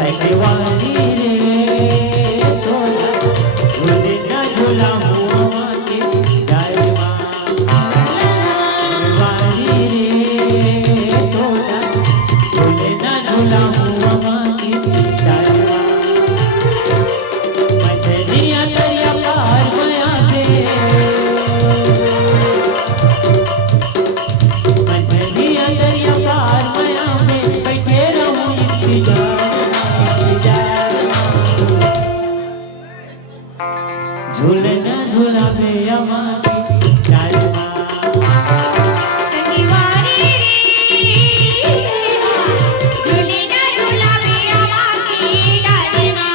सखवानी रे तोला झूले ना झूला हुआ के डालवा सखवानी रे तोला झूले ना झूला हुआ के डालवा मछलियां दरिया पार बया दे मछलियां दरिया पार बया में बैठे रहूं झूलना झूला में हमारी डालवा सखवानी रे झूलना झूला में हमारी डालवा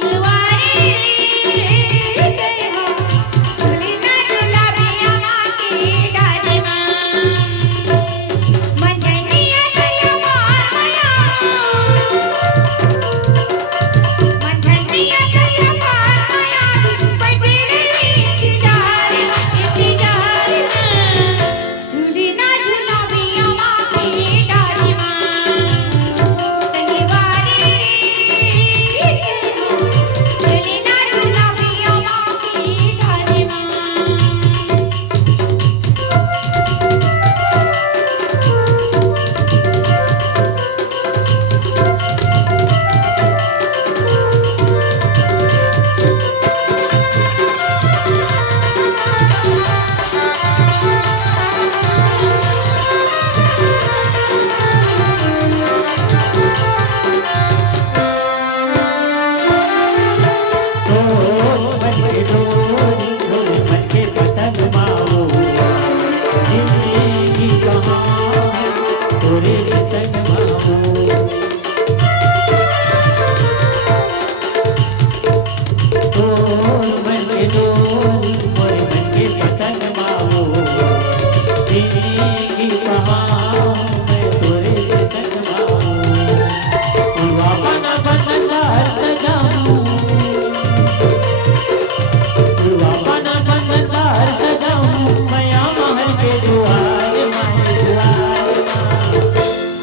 सखवानी रे झूलना झूला में हमारी डालवा मछलियां दरिया पार बया मछलियां दरिया पार बया बैठे रही इंतजार झूलना झूला में हमारी डालवा सखवानी रे झूलना झूला में हमारी डालवा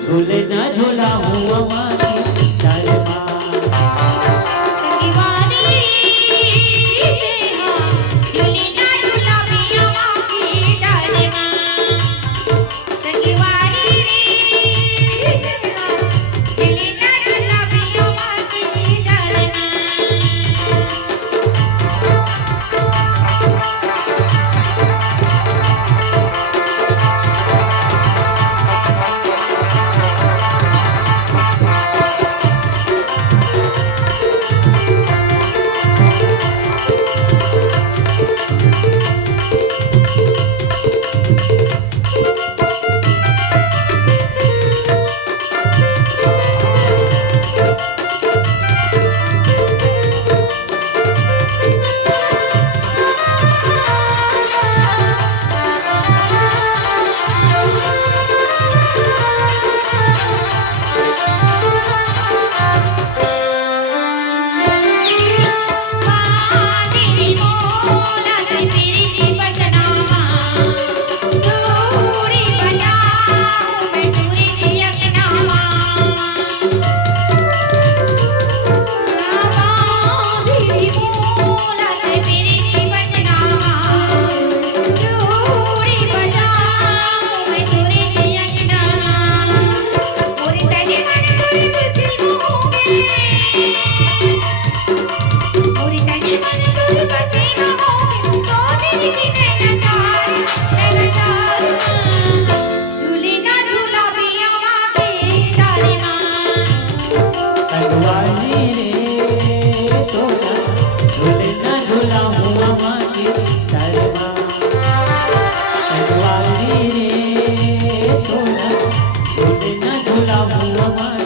झूलना झूला हुआ मारी डालवा सखवानी रे झूलना झूला में हमारी डालवा सखवानी रे झूलना झूला में हमारी डालवा तेरी मोला तेरी बदनामा दूरी बजाओ मैं दूरी यकनामा तेरी मोला तेरी बदनामा दूरी बजाओ मैं दूरी यकनामा पूरी तने मन पूरी मुझसे होगे पूरी तने मन दूर बसे न हो तो दिल की नैनाचार झूलना झूला में हमारी डालवा सखवानी रे तोला झूलना झूला हुआ मारी डालवा सखवानी रे तोला झूलना झूला हुआ मारी